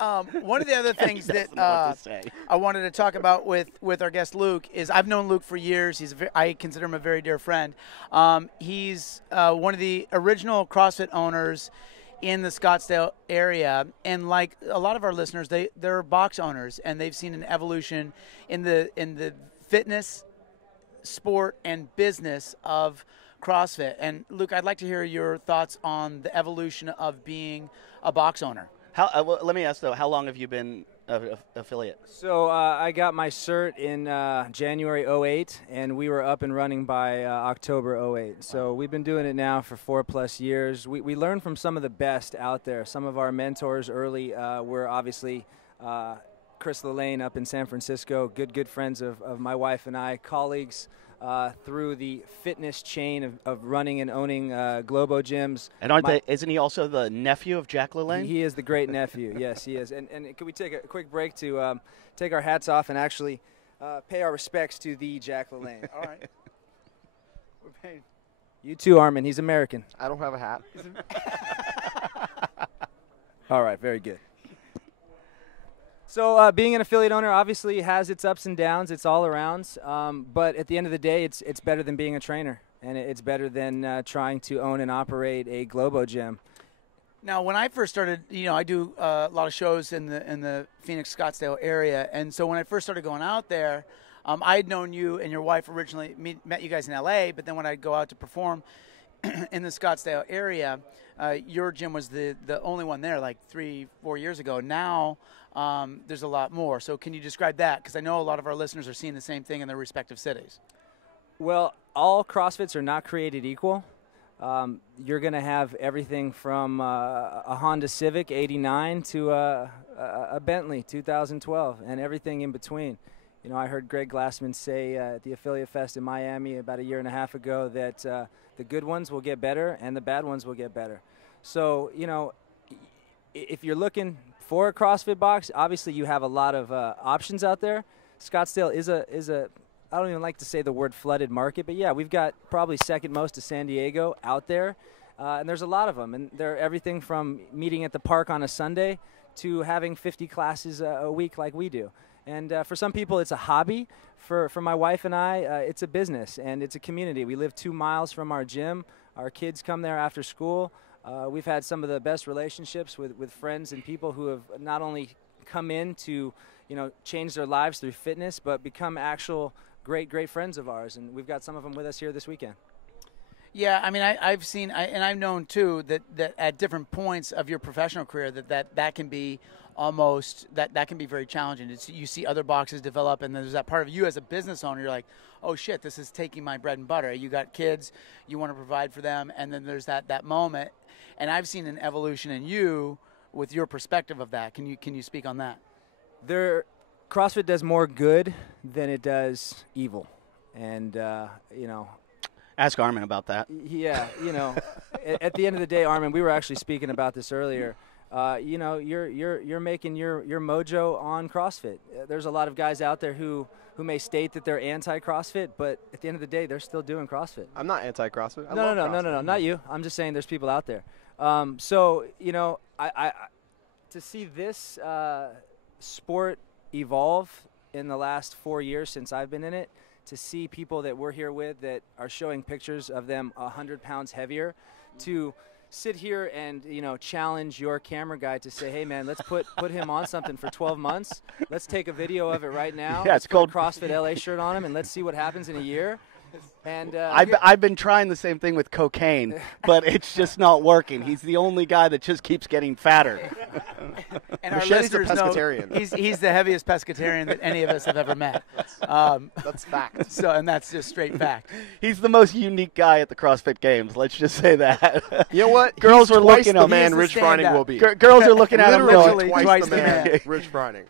One of the other things that I wanted to talk about with our guest Luke is I've known Luke for years. I consider him a very dear friend. He's one of the original CrossFit owners in the Scottsdale area, and like a lot of our listeners, they're box owners, and they've seen an evolution in the fitness, sport, and business of CrossFit. And Luke, I'd like to hear your thoughts on the evolution of being a box owner. Well, let me ask though, how long have you been affiliate? So I got my cert in January 08, and we were up and running by October 08. So we've been doing it now for 4+ years. We learned from some of the best out there. Some of our mentors early were obviously Chris Lillane up in San Francisco, good friends of my wife and I, colleagues through the fitness chain of running and owning Globo gyms. And isn't he also the nephew of Jack LaLanne? He is the great nephew. Yes, he is. And can we take a quick break to take our hats off and actually pay our respects to the Jack LaLanne? All right. We're paying. You too, Armin. He's American. I don't have a hat. All right, very good. So being an affiliate owner obviously has its ups and downs. It's all around. But at the end of the day, it's better than being a trainer. And it's better than trying to own and operate a Globo gym. Now, when I first started, I do a lot of shows in the Phoenix, Scottsdale area. And so when I first started going out there, I had known you and your wife originally, met you guys in L.A., but then when I'd go out to perform in the Scottsdale area, your gym was the only one there like 3-4 years ago. Now there's a lot more. So can you describe that? Because I know a lot of our listeners are seeing the same thing in their respective cities. Well, all CrossFits are not created equal. You're going to have everything from a Honda Civic 89 to a Bentley 2012 and everything in between. I heard Greg Glassman say at the Affiliate Fest in Miami about 1.5 years ago that the good ones will get better and the bad ones will get better. So, if you're looking for a CrossFit box, obviously you have a lot of options out there. Scottsdale is a I don't even like to say the word flooded market, but yeah, we've got probably second most to San Diego out there, and there's a lot of them. And they're everything from meeting at the park on a Sunday to having 50 classes a week like we do. And for some people, it's a hobby. For my wife and I, it's a business, and it's a community. We live 2 miles from our gym. Our kids come there after school. We've had some of the best relationships with friends and people who have not only come in to, change their lives through fitness, but become actual great friends of ours. And we've got some of them with us here this weekend. Yeah, I mean, I've seen, and I've known too that at different points of your professional career that can be almost that can be very challenging. You see other boxes develop, and there's that part of you as a business owner. You're like, oh shit, this is taking my bread and butter. You got kids, you want to provide for them, and then there's that moment. And I've seen an evolution in you with your perspective of that. Can you speak on that? CrossFit does more good than it does evil, and Ask Armin about that. Yeah, at the end of the day, Armin, we were actually speaking about this earlier. You're making your mojo on CrossFit. There's a lot of guys out there who may state that they're anti-CrossFit, but at the end of the day, they're still doing CrossFit. I'm not anti-CrossFit. No, not you. I'm just saying there's people out there. I to see this sport evolve in the last 4 years since I've been in it, to see people that we're here with that are showing pictures of them 100 pounds heavier, to sit here and challenge your camera guy to say, hey man, let's put him on something for 12 months. Let's take a video of it right now. Yeah, let's put a CrossFit LA shirt on him and let's see what happens in a year. And I've been trying the same thing with cocaine, but it's just not working. He's the only guy that just keeps getting fatter. And our listeners know he's the heaviest pescatarian that any of us have ever met. That's fact. And that's just straight fact. He's the most unique guy at the CrossFit Games. Let's just say that. You know what? Girls He's are twice looking the at man Rich Froning will be. Girls are looking at him Literally going, twice the man Rich Froning.